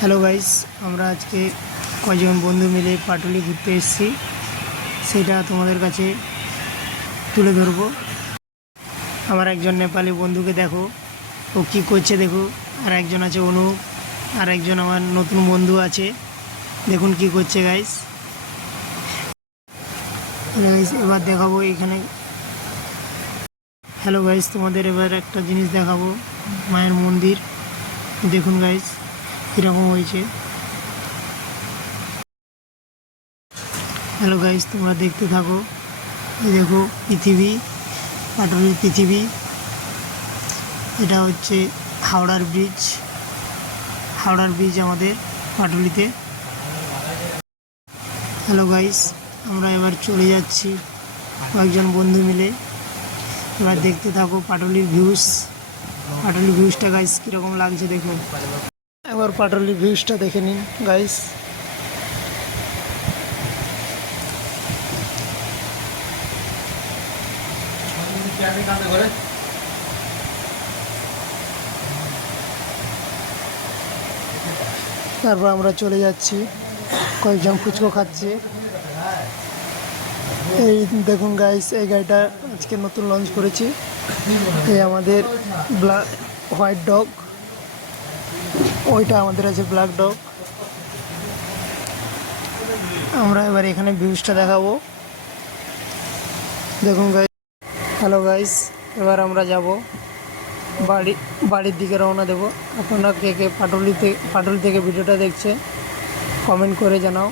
Hello guys, আমরা আজকে কয়েকজন বন্ধু মিলে পাটুলি ঘুরতে এসেছি। সেটা তোমাদের কাছে তুলে ধরবো। আমার একজন নেপালি বন্ধুকে দেখো, ও কী করছে দেখো। আর একজন আছে অনুপ, আর একজন আমার নতুন বন্ধু আছে, দেখুন কি করছে গাইস। এবার দেখাবো এখানে। হ্যালো গাইস, তোমাদের এবার একটা জিনিস দেখাবো, মায়ের মন্দির। দেখুন গাইস কীরকম হয়েছে। হ্যালো গাইস, তোমরা দেখতে থাকো। এই দেখো পৃথিবী, পাটুলির পৃথিবী। এটা হচ্ছে হাওড়ার ব্রিজ আমাদের পাটুলিতে। হ্যালো গাইস, আমরা এবার চলে যাচ্ছি কয়েকজন বন্ধু মিলে। এবার দেখতে থাকো পাটুলির ভিউজটা গাইস কীরকম লাগছে দেখো। এবার পাটুলির ভিউজটা দেখে নিন গাইস। তারপর আমরা চলে যাচ্ছি, কয়েকজন ফুচকো খাচ্ছে। এই দেখুন গাইস, এই গাড়িটা আজকে নতুন লঞ্চ করেছি। এই আমাদের হোয়াইট ডগ, ওইটা আমাদের আছে ব্ল্যাক ডগ। আমরা এবার এখানে ভিউজটা দেখাবো, দেখুন গাইস। হ্যালো গাইস, এবার আমরা যাব বাড়ির দিকে রওনা দেব। আপনারা কে কে পাটুলি থেকে ভিডিওটা দেখছে কমেন্ট করে জানাও।